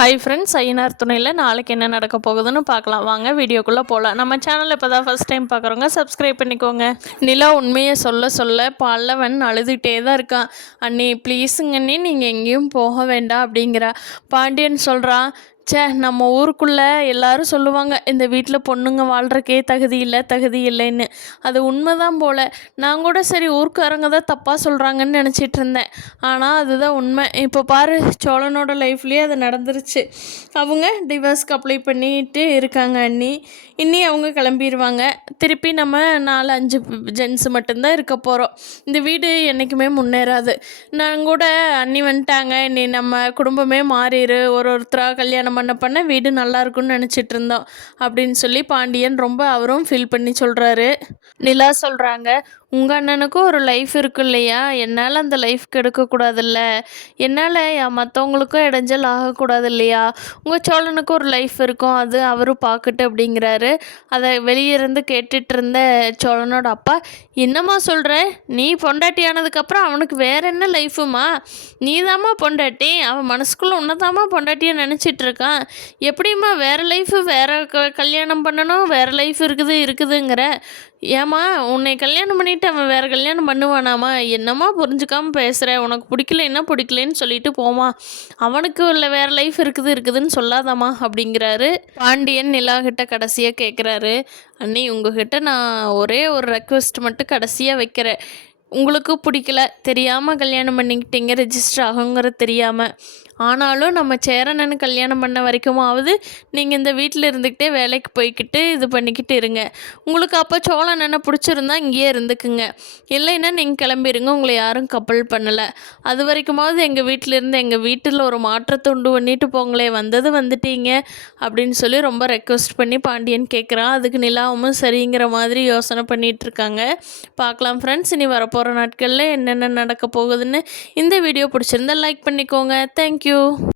Hi friends, Ayyanar துணையில் நாளைக்கு என்ன நடக்க போகுதுன்னு பார்க்கலாம். வாங்க வீடியோக்குள்ளே போகலாம். நம்ம சேனலில் இப்போ தான் ஃபஸ்ட் டைம் பார்க்குறவங்க சப்ஸ்கிரைப் பண்ணிக்கோங்க. நிலா உண்மையை சொல்ல சொல்ல பல்லவன் அழுதுகிட்டே தான் இருக்கான். அண்ணி ப்ளீஸுங்க அண்ணி, நீங்கள் எங்கேயும் போக வேண்டாம் அப்படிங்கிறா. பாண்டியன் சொல்கிறான், நம்ம ஊருக்குள்ளே எல்லாரும் சொல்லுவாங்க, இந்த வீட்டில் பொண்ணுங்க வாழ்கிறக்கே தகுதி இல்லைன்னு. அது உண்மைதான் போல். நான் கூட சரி ஊர்க்காரங்க தான் தப்பாக சொல்கிறாங்கன்னு நினச்சிட்டு இருந்தேன். ஆனால் அதுதான் உண்மை. இப்போ பாரு, சோழனோட லைஃப்லேயே அது நடந்துருச்சு. அவங்க டிவோர்ஸ்க்கு அப்ளை பண்ணிட்டு இருக்காங்க அண்ணி. இன்னி அவங்க கிளம்பிடுவாங்க. திருப்பி நம்ம 4-5 ஜென்ஸு மட்டும்தான் இருக்க போகிறோம். இந்த வீடு என்றைக்குமே முன்னேறாது. நான் கூட அண்ணி வந்துட்டாங்க, நீ நம்ம குடும்பமே மாறிடு, ஒருத்தராக கல்யாணம் பண்ண வீடு நல்லா இருக்கும்னு நினச்சிட்டு இருந்தோம் அப்படின்னு சொல்லி பாண்டியன் ரொம்ப அவரும் ஃபீல் பண்ணி சொல்கிறாரு. நிலா சொல்கிறாங்க, உங்கள் அண்ணனுக்கும் ஒரு லைஃப் இருக்கு இல்லையா, என்னால் அந்த லைஃப் கெடுக்கக்கூடாதுல்ல, என்னால் மற்றவங்களுக்கும் இடைஞ்சல் ஆகக்கூடாது இல்லையா, உங்கள் சோழனுக்கும் ஒரு லைஃப் இருக்கும், அது அவரும் பார்க்கட்டு அப்படிங்கிறாரு. அதை வெளியே இருந்து கேட்டுட்டு இருந்த சோழனோட அப்பா, என்னம்மா சொல்கிற, நீ பொண்டாட்டி ஆனதுக்கப்புறம் அவனுக்கு வேற என்ன லைஃபுமா, நீ தாம்மா பொண்டாட்டி, அவன் மனசுக்குள்ளே உன்னதாம்மா பொண்டாட்டியை நினச்சிட்டு இருக்கான், எப்படிம்மா வேறு லைஃபு, வேறு கல்யாணம் பண்ணணும், வேறு லைஃப் இருக்குதுங்கிற, ஏம்மா உன்னை கல்யாணம் பண்ணிவிட்டு அவன் வேறு கல்யாணம் பண்ணுவானாமா, என்னம்மா புரிஞ்சுக்காமல் பேசுகிற, உனக்கு பிடிக்கலன்னு சொல்லிட்டு போமா, அவனுக்கு இல்லை வேறு லைஃப் இருக்குதுன்னு சொல்லாதாம்மா அப்படிங்கிறாரு. பாண்டியன் நிலாகிட்ட கடைசியாக கேட்குறாரு, அண்ணி உங்ககிட்ட நான் ஒரே ஒரு ரெக்வெஸ்ட் மட்டும் கடைசியாக வைக்கிறேன். உங்களுக்கு பிடிக்கல, தெரியாமல் கல்யாணம் பண்ணிக்கிட்டீங்க, ரெஜிஸ்டர் ஆகுங்கிறது தெரியாமல். ஆனாலும் நம்ம சேரனன்னு கல்யாணம் பண்ண வரைக்குமாவது நீங்கள் இந்த வீட்டில் இருந்துக்கிட்டே வேலைக்கு போய்கிட்டு இது பண்ணிக்கிட்டு இருங்க. உங்களுக்கு அப்போ சோழன் என்ன பிடிச்சிருந்தா இங்கேயே இருந்துக்குங்க, இல்லைன்னா நீங்கள் கிளம்பிடுங்க, உங்களை யாரும் கப்பல் பண்ணலை. அது வரைக்குமாவது எங்கள் வீட்டிலேருந்து எங்கள் வீட்டில் ஒரு மாற்றத்தை உண்டு பண்ணிட்டு போங்களே, வந்துட்டீங்க அப்படின்னு சொல்லி ரொம்ப ரெக்வெஸ்ட் பண்ணி பாண்டியன் கேட்குறான். அதுக்கு நிலாவும் சரிங்கிற மாதிரி யோசனை பண்ணிகிட்ருக்காங்க. பார்க்கலாம் ஃப்ரெண்ட்ஸ், இனி வரப்போகிற நாட்களில் என்னென்ன நடக்க போகுதுன்னு. இந்த வீடியோ பிடிச்சிருந்தா லைக் பண்ணிக்கோங்க. தேங்க்யூ.